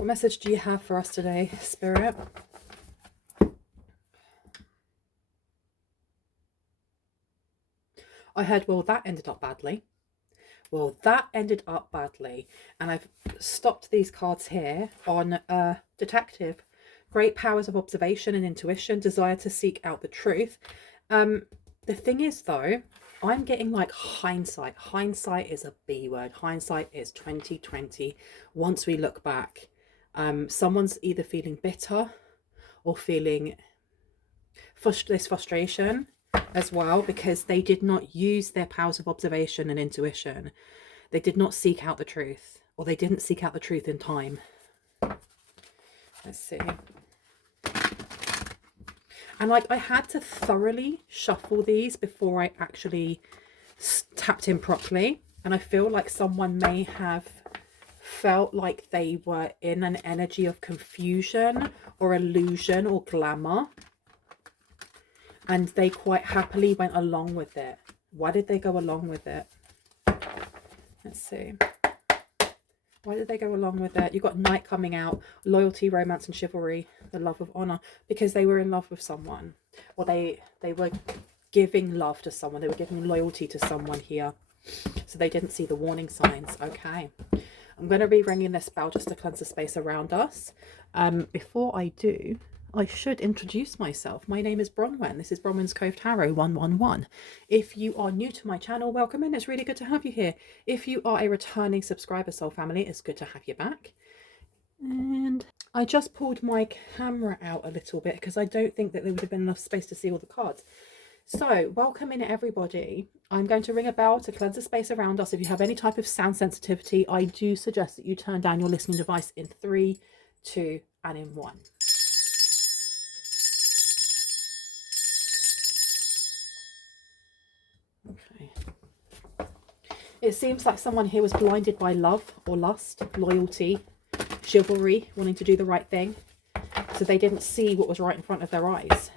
What message do you have for us today, Spirit? I heard, well, that ended up badly. Well, that ended up badly. And I've stopped these cards here on detective. Great powers of observation and intuition, desire to seek out the truth. The thing is, though, I'm getting like hindsight. Hindsight is a B word. Hindsight is 2020. Once we look back, someone's either feeling bitter or feeling this frustration as well, because they did not use their powers of observation and intuition. They did not seek out the truth, or they didn't seek out the truth in time. Let's see. And like, I had to thoroughly shuffle these before I actually tapped in properly. And I feel like someone may have felt like they were in an energy of confusion or illusion or glamour, and they quite happily went along with it. Why did they go along with it? Let's see. Why did they go along with it? You've got Knight coming out. Loyalty, romance and chivalry. The love of honor. Because they were in love with someone. Or they were giving love to someone. They were giving loyalty to someone here. So they didn't see the warning signs. Okay. I'm going to be ringing this bell just to cleanse the space around us. Before I do, I should introduce myself. My name is Bronwyn. This is Bronwyn's Cove Tarot 111. If you are new to my channel, welcome in. It's really good to have you here. If you are a returning subscriber, soul family, it's good to have you back. And I just pulled my camera out a little bit because I don't think that there would have been enough space to see all the cards. So welcome in, everybody. I'm going to ring a bell to cleanse the space around us. If you have any type of sound sensitivity, I do suggest that you turn down your listening device in 3, 2, and in 1. Okay. It seems like someone here was blinded by love or lust, loyalty, chivalry, wanting to do the right thing. So they didn't see what was right in front of their eyes.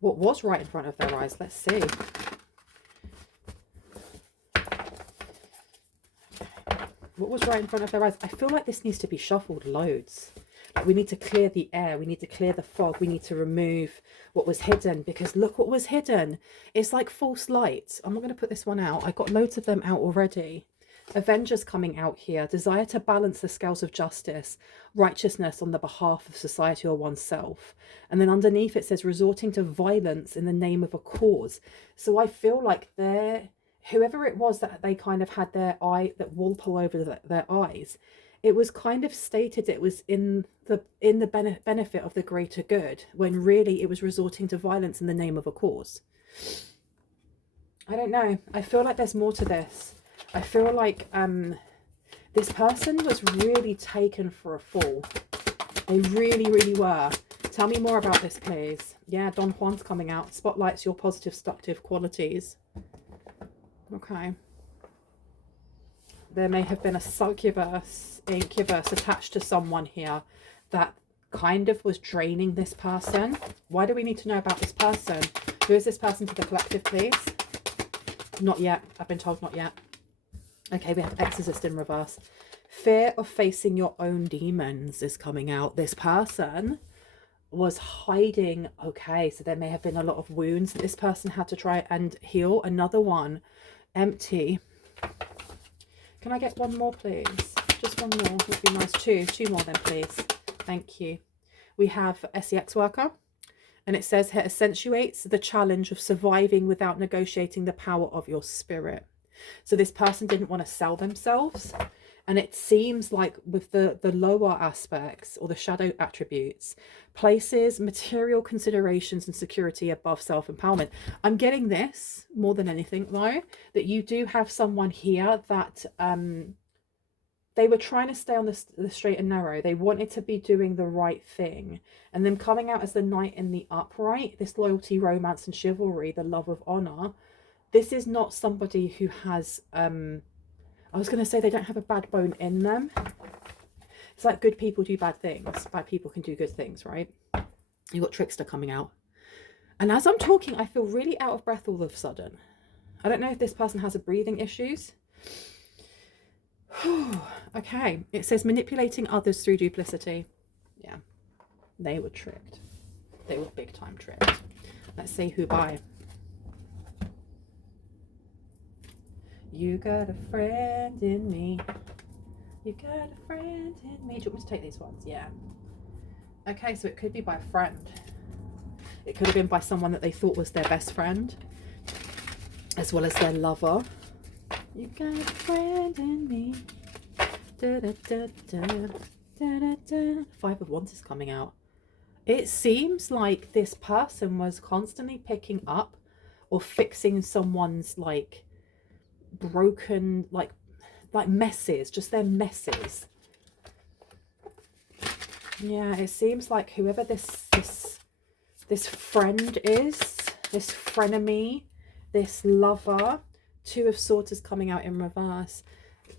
What was right in front of their eyes? Let's see. What was right in front of their eyes? I feel like this needs to be shuffled loads. Like, we need to clear the air. We need to clear the fog. We need to remove what was hidden, because look what was hidden. It's like false light. I'm not going to put this one out. I got loads of them out already. Avengers coming out here. Desire to balance the scales of justice, righteousness on the behalf of society or oneself. And then underneath it says resorting to violence in the name of a cause. So I feel like whoever it was that they kind of had their eye, that wool pull over their eyes, it was kind of stated it was in the benefit of the greater good, when really it was resorting to violence in the name of a cause. I don't know. I feel like there's more to this. I feel like this person was really taken for a fool. They really, really were. Tell me more about this, please. Yeah, Don Juan's coming out. Spotlights your positive, destructive qualities. Okay. There may have been a succubus, incubus attached to someone here that kind of was draining this person. Why do we need to know about this person? Who is this person to the collective, please? Not yet. I've been told not yet. Okay, we have Exorcist in reverse. Fear of facing your own demons is coming out. This person was hiding. Okay, so there may have been a lot of wounds that this person had to try and heal. Another one, empty. Can I get one more, please? Just one more would be nice. Two more then, please. Thank you. We have SEX worker, and it says here, accentuates the challenge of surviving without negotiating the power of your spirit. So this person didn't want to sell themselves. And it seems like with the lower aspects or the shadow attributes, places material considerations and security above self-empowerment. I'm getting this more than anything, though, that you do have someone here that they were trying to stay on the straight and narrow. They wanted to be doing the right thing. And then coming out as the knight in the upright, this loyalty, romance and chivalry, the love of honor. This is not somebody who has... I was going to say they don't have a bad bone in them. It's like good people do bad things. Bad people can do good things, right? You've got Trickster coming out. And as I'm talking, I feel really out of breath all of a sudden. I don't know if this person has breathing issues. Okay, it says manipulating others through duplicity. Yeah, they were tricked. They were big time tricked. Let's see who by. You got a friend in me. You got a friend in me. Do you want me to take these ones? Yeah. Okay, so it could be by a friend. It could have been by someone that they thought was their best friend, as well as their lover. You got a friend in me. Da, da, da, da, da, da, da. Five of Wands is coming out. It seems like this person was constantly picking up or fixing someone's like broken like messes, just their messes. Yeah, it seems like whoever this friend is, this frenemy, this lover, Two of Swords is coming out in reverse.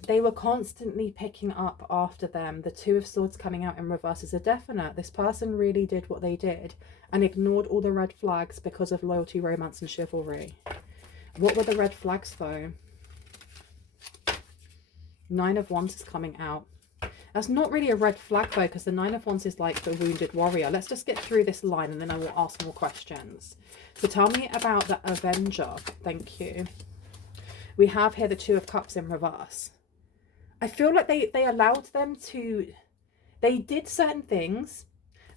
They were constantly picking up after them. The Two of Swords coming out in reverse is a definite. This person really did what they did and ignored all the red flags because of loyalty, romance and chivalry. What were the red flags though? Nine of Wands is coming out. That's not really a red flag though, because the Nine of Wands is like the wounded warrior. Let's just get through this line and then I will ask more questions. So tell me about the Avenger. Thank you. We have here the Two of Cups in reverse. I feel like they allowed them to, they did certain things,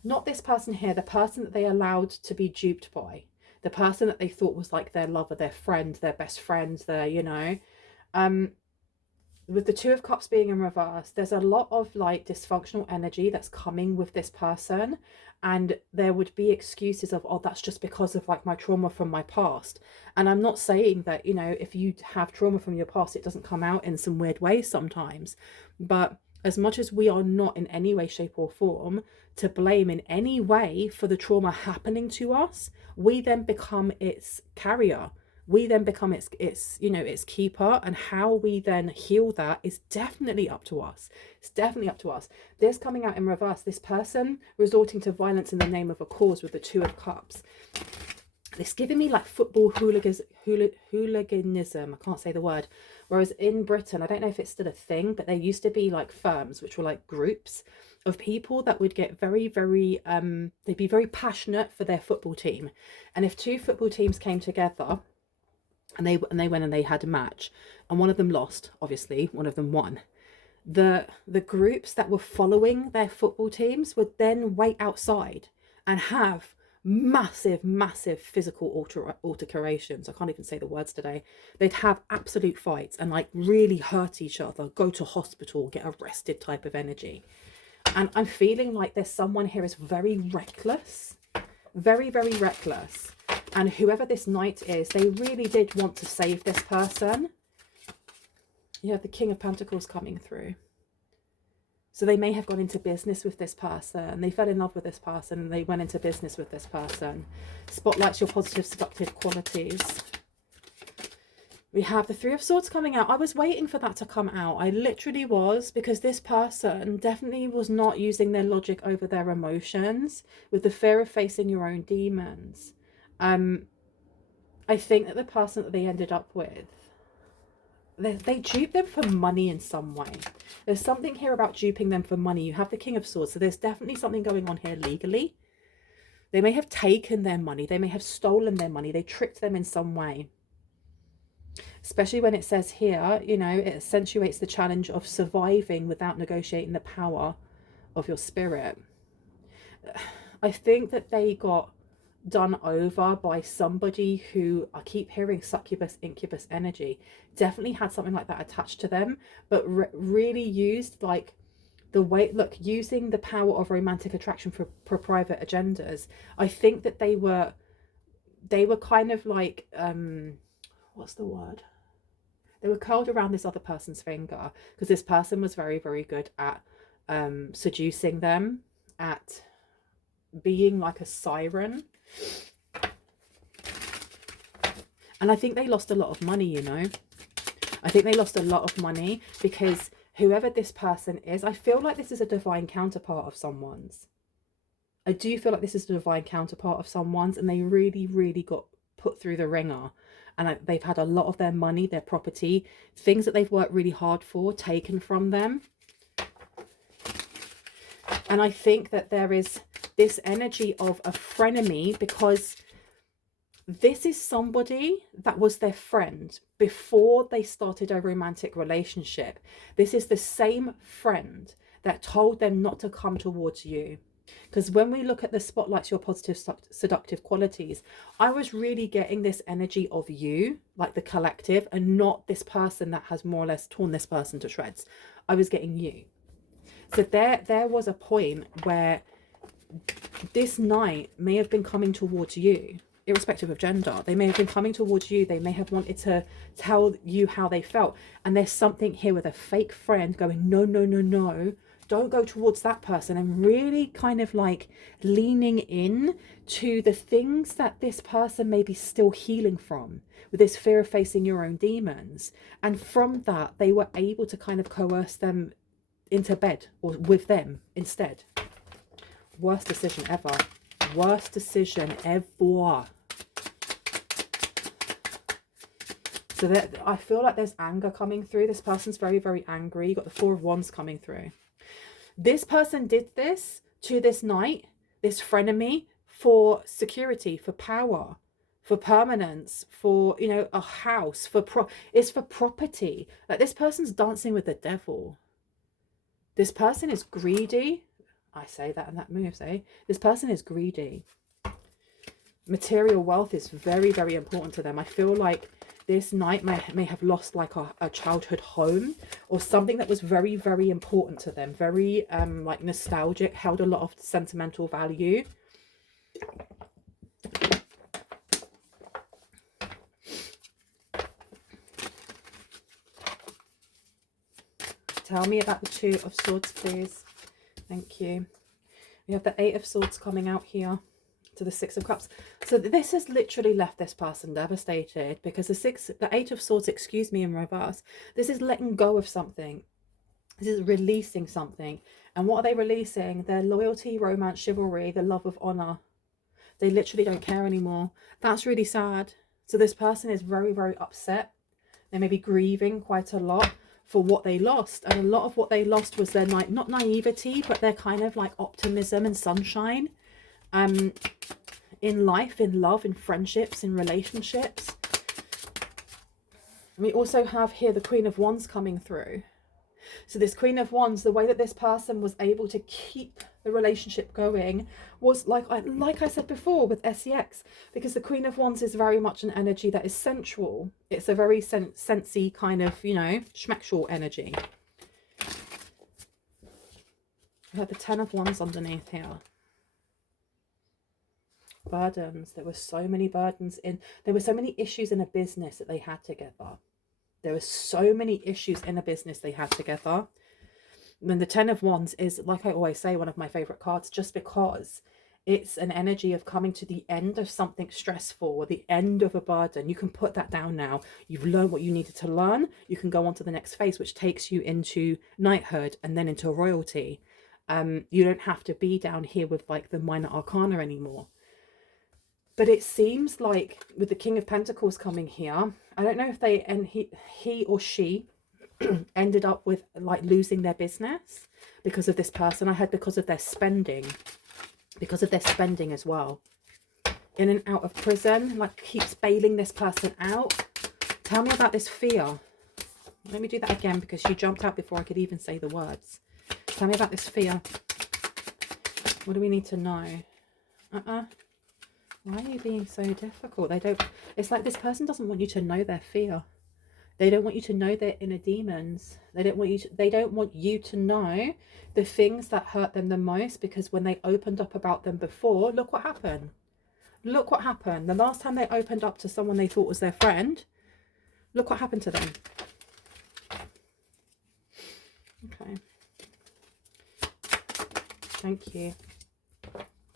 not this person here, the person that they allowed to be duped by, the person that they thought was like their lover, their friend, their best friend, their, you know, with the Two of Cups being in reverse, there's a lot of like dysfunctional energy that's coming with this person. And there would be excuses of, oh, that's just because of like my trauma from my past. And I'm not saying that, you know, if you have trauma from your past, it doesn't come out in some weird ways sometimes. But as much as we are not in any way, shape or form to blame in any way for the trauma happening to us, we then become its carrier. We then become its you know, its keeper, and how we then heal that is definitely up to us. It's definitely up to us. This coming out in reverse, this person resorting to violence in the name of a cause with the Two of Cups. It's giving me like football hooliganism. I can't say the word. Whereas in Britain, I don't know if it's still a thing, but there used to be like firms, which were like groups of people that would get very, very, they'd be very passionate for their football team. And if two football teams came together, and they went and they had a match and one of them lost, obviously one of them won, the groups that were following their football teams would then wait outside and have massive physical altercations. I can't even say the words today. They'd have absolute fights and like really hurt each other, go to hospital, get arrested type of energy. And I'm feeling like there's someone here is very reckless, very reckless. And whoever this knight is, they really did want to save this person. You have the King of Pentacles coming through. So they may have gone into business with this person. They fell in love with this person and they went into business with this person. Spotlights your positive, seductive qualities. We have the Three of Swords coming out. I was waiting for that to come out. I literally was, because this person definitely was not using their logic over their emotions with the fear of facing your own demons. I think that the person that they ended up with, they duped them for money in some way. There's something here about duping them for money. You have the King of Swords, so there's definitely something going on here legally. They may have taken their money. They may have stolen their money. They tricked them in some way. Especially when it says here, you know, it accentuates the challenge of surviving without negotiating the power of your spirit. I think that they got done over by somebody who, I keep hearing succubus, incubus energy, definitely had something like that attached to them, but really used like the way, look, using the power of romantic attraction for private agendas. I think that they were kind of like, what's the word? They were curled around this other person's finger, because this person was very good at seducing them, at being like a siren. And I think they lost a lot of money, you know. I think they lost a lot of money because whoever this person is, I feel like this is a divine counterpart of someone's. I do feel like this is a divine counterpart of someone's, and they really got put through the ringer. and they've had a lot of their money, their property, things that they've worked really hard for, taken from them. And I think that there is this energy of a frenemy, because this is somebody that was their friend before they started a romantic relationship. This is the same friend that told them not to come towards you. Because when we look at the spotlights, your positive seductive qualities, I was really getting this energy of you, like the collective, and not this person that has more or less torn this person to shreds. I was getting you. So there was a point where this knight may have been coming towards you, irrespective of gender. They may have been coming towards you. They may have wanted to tell you how they felt. And there's something here with a fake friend going, no, no, no, no, don't go towards that person, and really kind of like leaning in to the things that this person may be still healing from, with this fear of facing your own demons. And from that, they were able to kind of coerce them into bed or with them instead. Worst decision ever. Worst decision ever. So that I feel like there's anger coming through. This person's very, very angry. You got the Four of Wands coming through. This person did this to this knight, this frenemy, for security, for power, for permanence, for, you know, a house, it's for property. Like, this person's dancing with the devil. This person is greedy. I say that and that moves, eh? This person is greedy. Material wealth is very, very important to them. I feel like this knight may have lost like a childhood home, or something that was very, very important to them. Very like nostalgic, held a lot of sentimental value. Tell me about the Two of Swords, please. Thank you. We have the Eight of Swords coming out here to the Six of Cups. So this has literally left this person devastated, because the Eight of Swords, excuse me, in reverse, this is letting go of something. This is releasing something. And what are they releasing? Their loyalty, romance, chivalry, the love of honor. They literally don't care anymore. That's really sad. So this person is very, very upset. They may be grieving quite a lot for what they lost. And a lot of what they lost was their not naivety, but their kind of like optimism and sunshine in life, in love, in friendships, in relationships. And we also have here the Queen of Wands coming through. So this Queen of Wands, the way that this person was able to keep the relationship going was like I said before with SEX, because the Queen of Wands is very much an energy that is sensual. It's a very sensy kind of, you know, schmexual energy. We have the Ten of Wands underneath here. Burdens. There were so many burdens there were so many issues in a business that they had together. There were so many issues in a business they had together. And the Ten of Wands is, like I always say, one of my favorite cards, just because it's an energy of coming to the end of something stressful, or the end of a burden. You can put that down now. You've learned what you needed to learn. You can go on to the next phase, which takes you into knighthood and then into royalty. You don't have to be down here with like the minor arcana anymore. But it seems like with the King of Pentacles coming here, I don't know if he or she ended up with like losing their business because of this person. I heard because of their spending as well. In and out of prison, like keeps bailing this person out. Tell me about this fear. Let me do that again, because she jumped out before I could even say the words. Tell me about this fear. What do we need to know? Why are you being so difficult? It's like this person doesn't want you to know their fear. They don't want you to know their inner demons. They don't want you to know the things that hurt them the most, because when they opened up about them before, look what happened. Look what happened. The last time they opened up to someone they thought was their friend, look what happened to them. Okay. Thank you.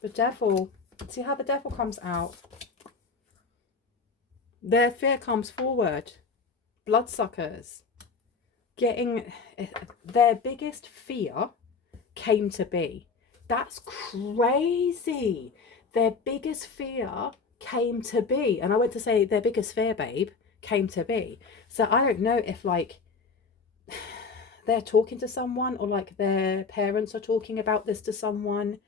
The Devil. See how the Devil comes out? Their fear comes forward. Bloodsuckers. Getting their biggest fear came to be. That's crazy. Their biggest fear came to be. And I went to say their biggest fear, babe, came to be. So I don't know if like they're talking to someone, or like their parents are talking about this to someone.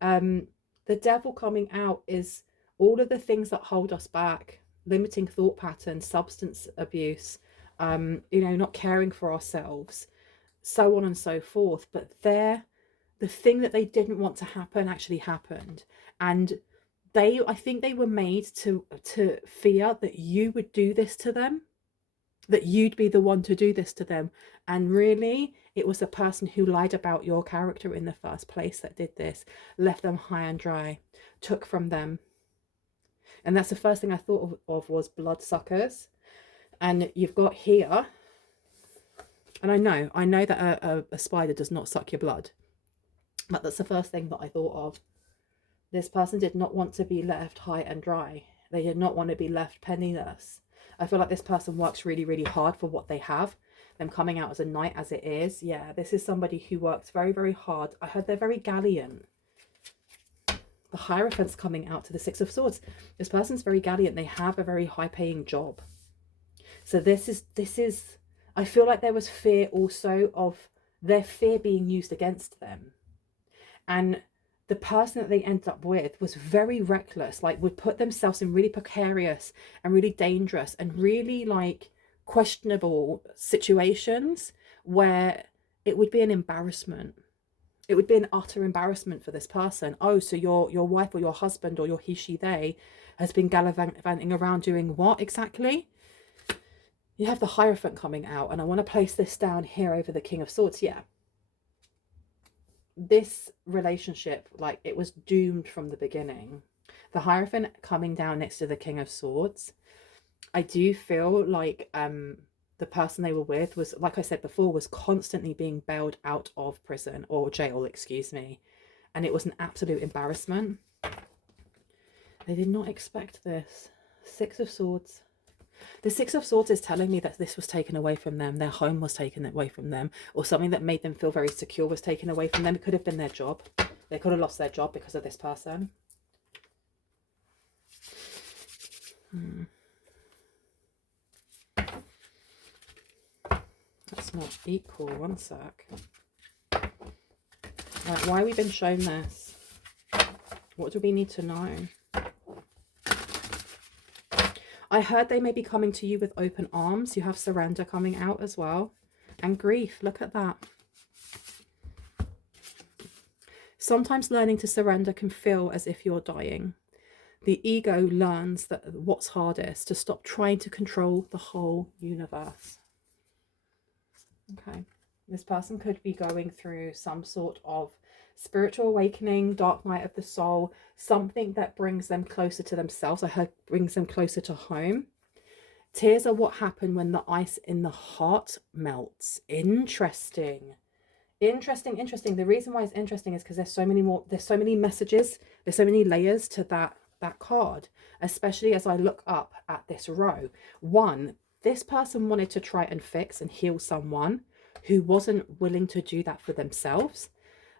The devil coming out is all of the things that hold us back: limiting thought patterns, substance abuse, you know, not caring for ourselves, so on and so forth. But the thing that they didn't want to happen actually happened. And I think they were made to fear that you would do this to them, that you'd be the one to do this to them. And really, it was the person who lied about your character in the first place that did this, left them high and dry, took from them. And that's the first thing I thought of was bloodsuckers. And you've got here, and I know that a spider does not suck your blood, but that's the first thing that I thought of. This person did not want to be left high and dry. They did not want to be left penniless. I feel like this person works really, really hard for what they have. Them coming out as a knight as it is. Yeah, this is somebody who works very, very hard. I heard they're very gallant. The Hierophant's coming out to the Six of Swords. This person's very gallant. They have a very high-paying job. So this is, I feel like there was fear also of their fear being used against them. And the person that they ended up with was very reckless, like would put themselves in really precarious and really dangerous and really like questionable situations where it would be an embarrassment. It would be an utter embarrassment for this person. Oh, so your wife or your husband or your he, she, they has been gallivanting around doing what exactly? You have the Hierophant coming out, and I want to place this down here over the King of Swords. Yeah. This relationship, like, it was doomed from the beginning. The Hierophant coming down next to the King of Swords, I do feel like the person they were with was, like I said before, was constantly being bailed out of prison or jail, excuse me, and it was an absolute embarrassment. They did not expect this. Six of Swords. The Six of Swords is telling me that this was taken away from them. Their home was taken away from them, or something that made them feel very secure was taken away from them. It could have been their job. They could have lost their job because of this person. That's not equal. One sec. Right, why have we been shown this? What do we need to know? I heard they may be coming to you with open arms. You have surrender coming out as well. And grief. Look at that. Sometimes learning to surrender can feel as if you're dying. The ego learns that what's hardest, to stop trying to control the whole universe. Okay. This person could be going through some sort of spiritual awakening, dark night of the soul, something that brings them closer to themselves. I heard brings them closer to home. Tears are what happen when the ice in the heart melts. Interesting. Interesting. The reason why it's interesting is because there's so many messages, there's so many layers to that card, especially as I look up at this row. One, this person wanted to try and fix and heal someone who wasn't willing to do that for themselves.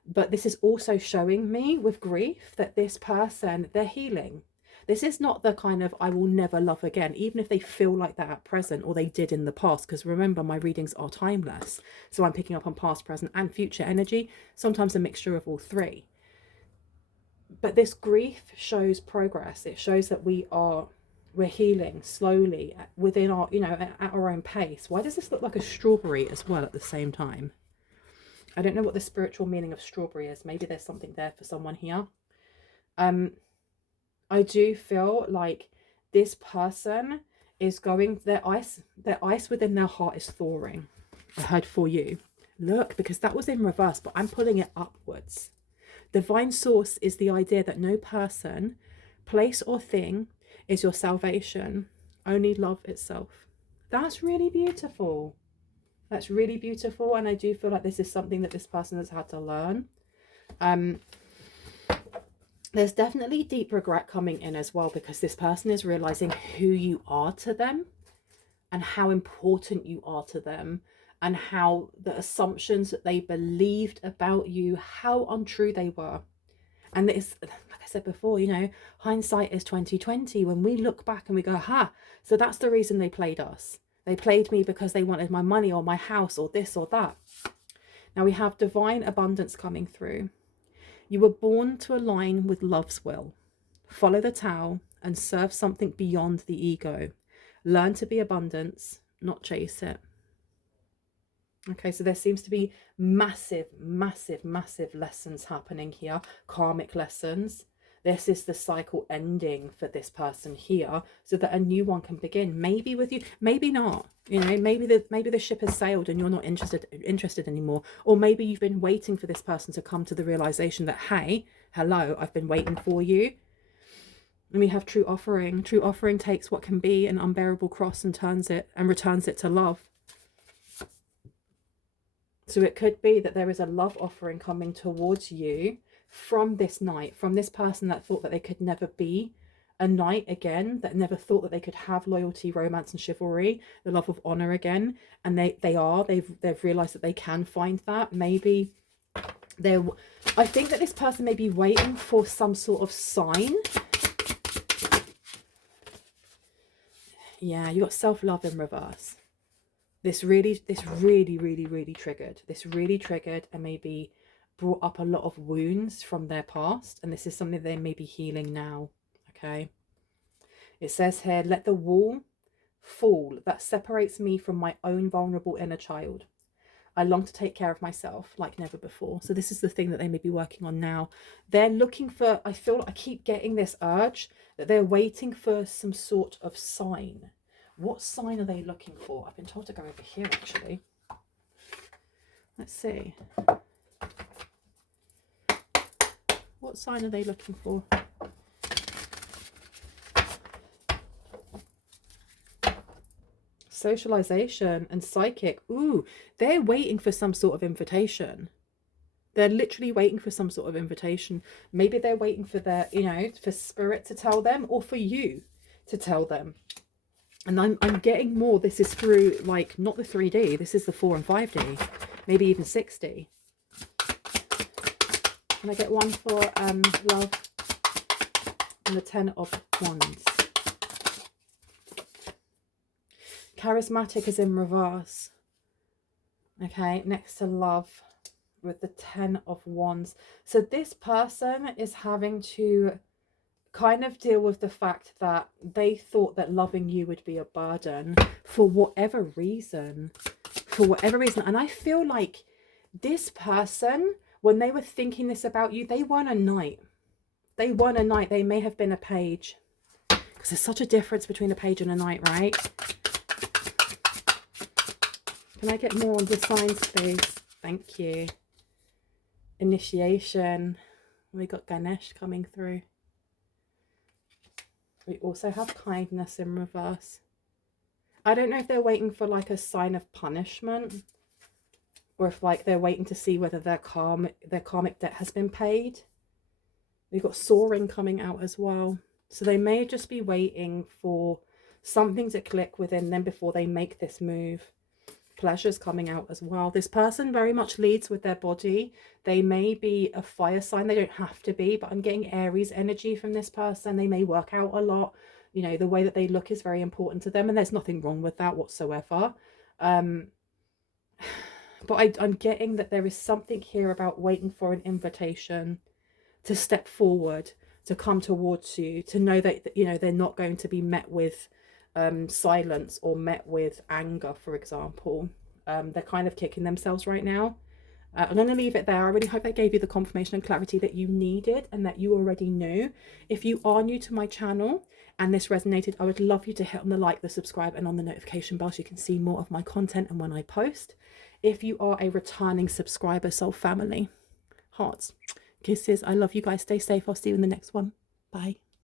But this is also showing me with grief that this person, they're healing. This is not the kind of I will never love again, even if they feel like that at present or they did in the past. Because remember, my readings are timeless. So I'm picking up on past, present and future energy, sometimes a mixture of all three. But this grief shows progress. It shows that we're healing slowly within our, at our own pace. Why does this look like a strawberry as well at the same time? I don't know what the spiritual meaning of strawberry is. Maybe there's something there for someone here. I do feel like this person is going, their ice within their heart is thawing. I heard for you. Look, because that was in reverse, but I'm pulling it upwards. Divine source is the idea that no person, place or thing is your salvation. Only love itself. That's really beautiful. That's really beautiful, and I do feel like this is something that this person has had to learn. There's definitely deep regret coming in as well, because this person is realizing who you are to them and how important you are to them, and how the assumptions that they believed about you, how untrue they were, And it's, like I said before, you know, hindsight is 2020. When we look back and we go, ha, so that's the reason they played us. They played me because they wanted my money or my house or this or that. Now we have divine abundance coming through. You were born to align with love's will. Follow the Tao and serve something beyond the ego. Learn to be abundance, not chase it. Okay, so there seems to be massive, massive, massive lessons happening here. Karmic lessons. This is the cycle ending for this person here, so that a new one can begin. Maybe with you, maybe not. You know, maybe the ship has sailed and you're not interested anymore. Or maybe you've been waiting for this person to come to the realization that, hey, hello, I've been waiting for you. And we have true offering. True offering takes what can be an unbearable cross and turns it and returns it to love. So it could be that there is a love offering coming towards you from this knight, from this person that thought that they could never be a knight again, that never thought that they could have loyalty, romance and chivalry, the love of honor again. And they've realized that they can find that. Maybe I think that this person may be waiting for some sort of sign. Yeah, you got self-love in reverse. This really triggered. This really triggered and maybe brought up a lot of wounds from their past. And this is something they may be healing now. Okay. It says here, let the wall fall that separates me from my own vulnerable inner child. I long to take care of myself like never before. So this is the thing that they may be working on now. They're looking for, I feel like I keep getting this urge that they're waiting for some sort of sign. What sign are they looking for? I've been told to go over here, actually. Let's see. What sign are they looking for? Socialization and psychic. Ooh, they're waiting for some sort of invitation. They're literally waiting for some sort of invitation. Maybe they're waiting for their, you know, for spirit to tell them, or for you to tell them. And I'm getting more. This is through, like, not the 3D. This is the 4 and 5D. Maybe even 6D. Can I get one for love? And the 10 of Wands. Charismatic is in reverse. Okay, next to love with the 10 of Wands. So this person is having to kind of deal with the fact that they thought that loving you would be a burden for whatever reason. And I feel like this person, when they were thinking this about you, they weren't a knight. They weren't a knight. They may have been a page. Because there's such a difference between a page and a knight, right? Can I get more on the signs, please? Thank you. Initiation. We got Ganesh coming through. We also have kindness in reverse. I don't know if they're waiting for like a sign of punishment, or if like they're waiting to see whether their karmic debt has been paid. We've got soaring coming out as well. So they may just be waiting for something to click within them before they make this move. Pleasure's coming out as well. This person very much leads with their body. They may be a fire sign. They don't have to be, but I'm getting Aries energy from this person. They may work out a lot. You know, the way that they look is very important to them, and there's nothing wrong with that whatsoever. But I'm getting that there is something here about waiting for an invitation to step forward, to come towards you, to know that, you know, they're not going to be met with silence or met with anger, for example. They're kind of kicking themselves right now. I'm going to leave it there. I really hope that gave you the confirmation and clarity that you needed and that you already knew. If you are new to my channel and this resonated, I would love you to hit on the like, the subscribe, and on the notification bell so you can see more of my content and when I post. If you are a returning subscriber, soul family, hearts, kisses, I love you guys. Stay safe. I'll see you in the next one. Bye.